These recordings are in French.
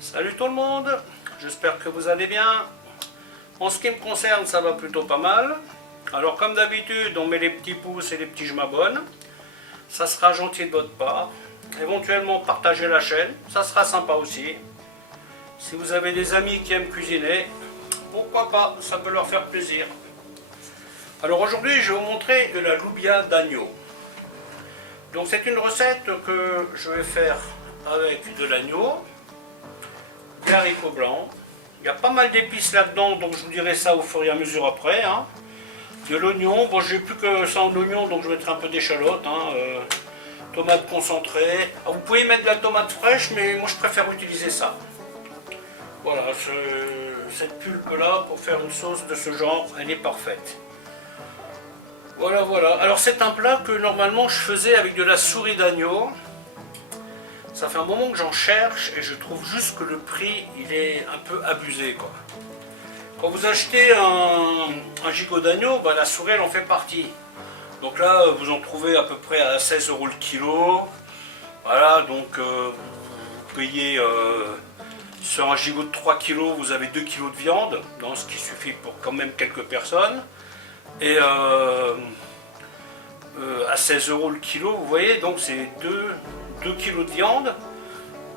Salut tout le monde, j'espère que vous allez bien. En ce qui me concerne, ça va plutôt pas mal. Alors comme d'habitude, on met les petits pouces et les petits je m'abonne. Ça sera gentil de votre part. Éventuellement partager la chaîne, ça sera sympa aussi. Si vous avez des amis qui aiment cuisiner, pourquoi pas, ça peut leur faire plaisir. Alors aujourd'hui, je vais vous montrer de la loubia d'agneau. Donc c'est une recette que je vais faire avec de l'agneau, des haricots blancs. Il y a pas mal d'épices là-dedans, donc je vous dirai ça au fur et à mesure après. De l'oignon, bon j'ai plus que ça en oignon, donc je mettrai un peu d'échalote. Tomate concentrée. Alors, vous pouvez mettre de la tomate fraîche, mais moi je préfère utiliser ça. Voilà, cette pulpe-là, pour faire une sauce de ce genre, elle est parfaite. Voilà, voilà. Alors c'est un plat que normalement je faisais avec de la souris d'agneau. Ça fait un moment que j'en cherche et je trouve juste que le prix, il est un peu abusé, quoi. Quand vous achetez un gigot d'agneau, bah, la souris elle en fait partie. Donc là, vous en trouvez à peu près à 16 € le kilo. Voilà, donc vous payez sur un gigot de 3 kg, vous avez 2 kg de viande, donc ce qui suffit pour quand même quelques personnes. Et à 16 € le kilo, vous voyez, donc c'est 2 kg de viande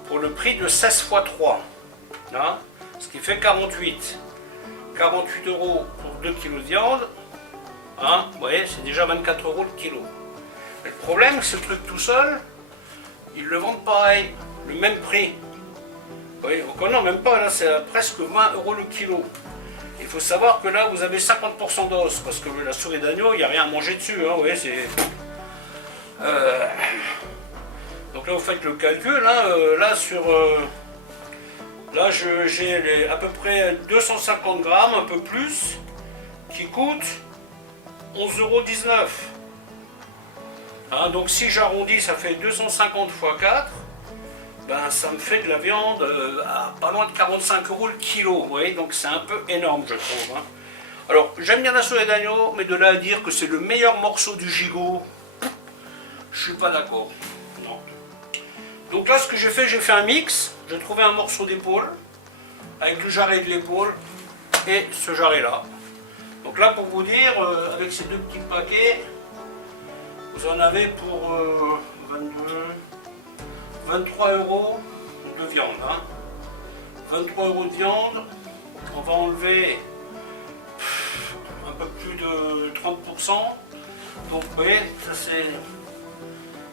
pour le prix de 16 x 3. Ce qui fait 48. 48 € pour 2 kg de viande. Vous voyez, c'est déjà 24 € le kilo. Mais le problème, c'est que ce truc tout seul, ils le vendent pareil, le même prix. Vous voyez, donc non, même pas, là c'est à presque 20 € le kilo. Il faut savoir que là, vous avez 50% d'os, parce que la souris d'agneau, il n'y a rien à manger dessus. Vous voyez, c'est... Donc là, vous faites le calcul. Là, sur... Là, j'ai à peu près 250 grammes, un peu plus, qui coûtent 11,19 €. Donc si j'arrondis, ça fait 250 x 4. Ben, ça me fait de la viande à pas loin de 45 € le kilo. Vous voyez, donc c'est un peu énorme, je trouve. Alors, j'aime bien la souris d'agneau, mais de là à dire que c'est le meilleur morceau du gigot, je suis pas d'accord. Non. Donc là, ce que j'ai fait un mix. J'ai trouvé un morceau d'épaule avec le jarret de l'épaule et ce jarret-là. Donc là, pour vous dire, avec ces deux petits paquets, vous en avez pour 23 € de viande. 23 € de viande, on va enlever un peu plus de 30%. Donc vous voyez, ça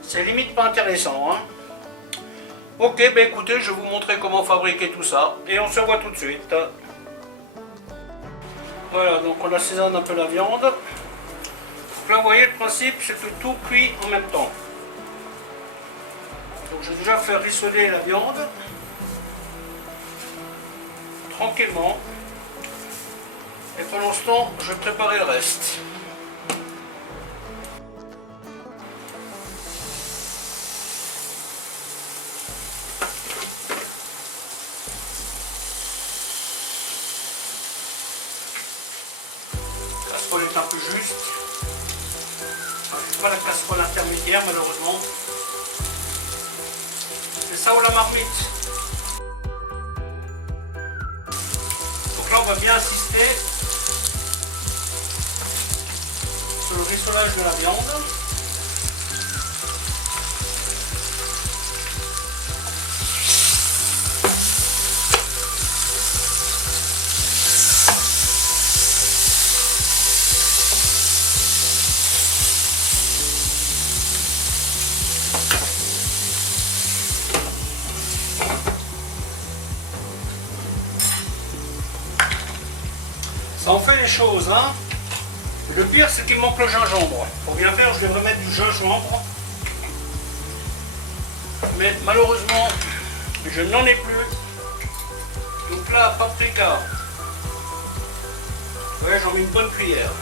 c'est limite pas intéressant. Ok, ben écoutez, je vais vous montrer comment fabriquer tout ça et on se voit tout de suite. Voilà, donc on assaisonne un peu la viande. Donc là, vous voyez, le principe, c'est que tout cuit en même temps. Donc je vais déjà faire rissoler la viande tranquillement. Et pendant ce temps, je vais préparer le reste. La casserole est un peu juste. C'est pas la casserole intermédiaire malheureusement. C'est ça ou la marmite. Donc là on va bien insister sur le rissolage de la viande. Ça en fait les choses, Le pire, c'est qu'il manque le gingembre. Pour bien faire, je devrais mettre du gingembre. Mais malheureusement, je n'en ai plus. Donc là, paprika. Ouais, j'en mets une bonne cuillère.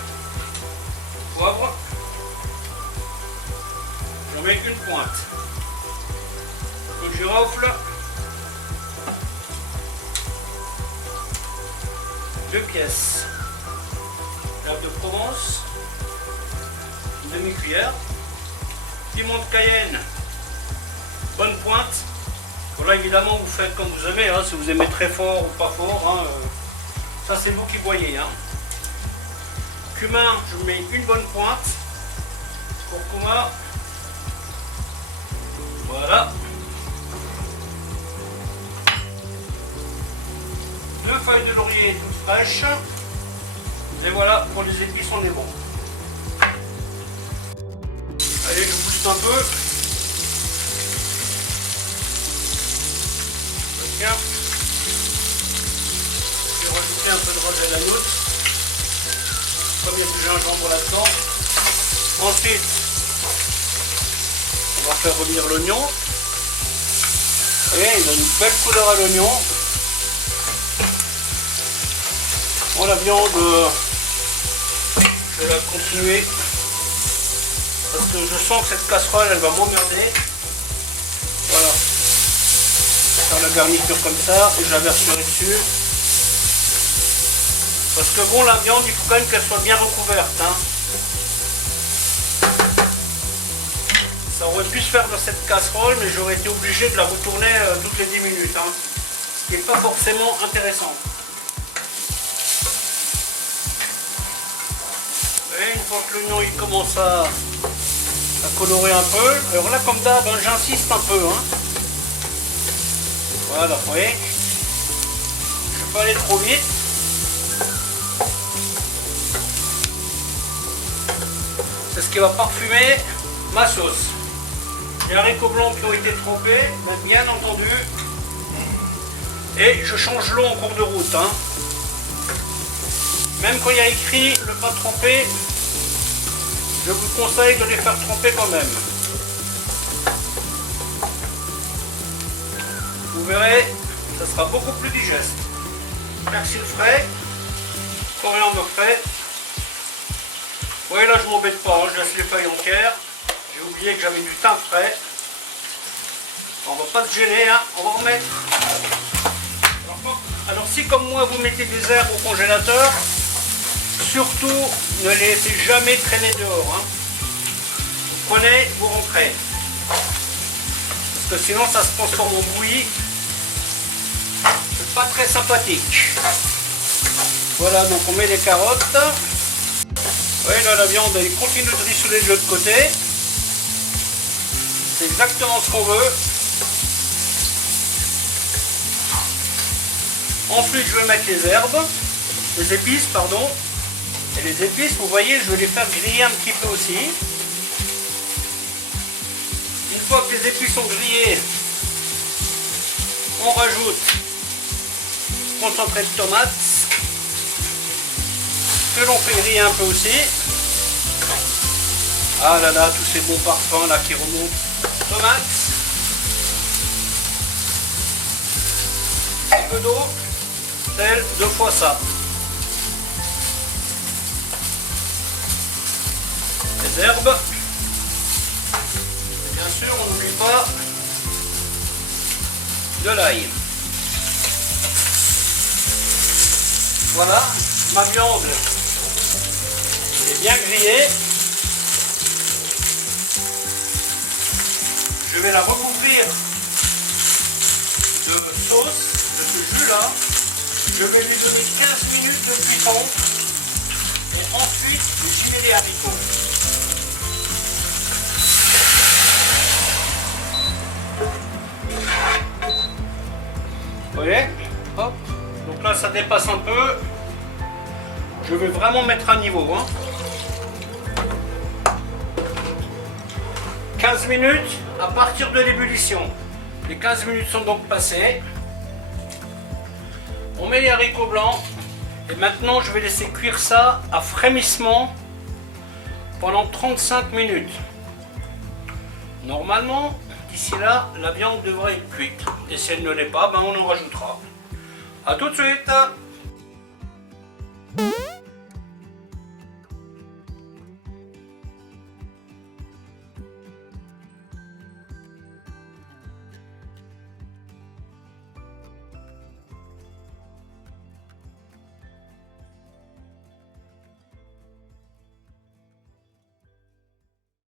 Poivre. J'en mets une pointe. Le girofle. 2 pièces. L'herbe de Provence, une demi-cuillère, piment de Cayenne, bonne pointe, Voilà, évidemment, vous faites comme vous aimez, hein, si vous aimez très fort ou pas fort. Hein, ça, c'est vous qui voyez. Hein. Cumin, je mets une bonne pointe. Curcuma. Voilà. 2 feuilles de laurier toutes fraîches. Et voilà, pour les épices, on est bon. Allez, je booste un peu. Tiens. Je vais rajouter un peu de rosée à la note. Comme il y a du gingembre là-dedans. Ensuite, on va faire revenir l'oignon. Vous voyez, il a une belle couleur à l'oignon. Bon, la viande, je vais la continuer. Parce que je sens que cette casserole, elle va m'emmerder. Voilà. Faire la garniture comme ça et je la verserai dessus. Parce que bon, la viande, il faut quand même qu'elle soit bien recouverte. Hein. Ça aurait pu se faire dans cette casserole, mais j'aurais été obligé de la retourner toutes les 10 minutes. Hein. Ce qui n'est pas forcément intéressant. Et une fois que l'oignon il commence à colorer un peu, alors là comme d'hab, hein, j'insiste un peu. Hein. Voilà, vous voyez. Je ne vais pas aller trop vite. C'est ce qui va parfumer ma sauce. Les haricots blancs qui ont été trempés, bien entendu. Et je change l'eau en cours de route. Hein. Même quand il y a écrit le pas trempé, je vous conseille de les faire tremper quand même. Vous verrez, ça sera beaucoup plus digeste. Persil frais, coriandre frais. Vous voyez là, je m'embête pas, hein, je laisse les feuilles entières. J'ai oublié que j'avais du thym frais. On va pas se gêner, hein. On va remettre. Alors si comme moi vous mettez des herbes au congélateur, surtout ne les laissez jamais traîner dehors. Hein. Vous prenez, vous rentrez. Parce que sinon ça se transforme en bouillie. C'est pas très sympathique. Voilà, donc on met les carottes. Vous voyez là, la viande elle continue de rissoler de l'autre côté. C'est exactement ce qu'on veut. Ensuite je vais mettre les épices pardon. Et les épices, vous voyez, je vais les faire griller un petit peu aussi. Une fois que les épices sont grillées, on rajoute concentré de tomates que l'on fait griller un peu aussi. Ah là là, tous ces bons parfums là qui remontent. Tomates. Un peu d'eau. Sel, 2 fois ça. Les herbes. Et bien sûr, on n'oublie pas de l'ail. Voilà, ma viande est bien grillée. Je vais la recouvrir de sauce, de ce jus là. Je vais lui donner 15 minutes de cuisson et ensuite girer les haricots. Vous voyez? Hop. Donc là ça dépasse un peu. Je vais vraiment mettre à niveau. Hein. 15 minutes à partir de l'ébullition. Les 15 minutes sont donc passées. On met les haricots blancs et maintenant je vais laisser cuire ça à frémissement pendant 35 minutes. Normalement, d'ici là, la viande devrait être cuite. Et si elle ne l'est pas, ben on en rajoutera. A tout de suite!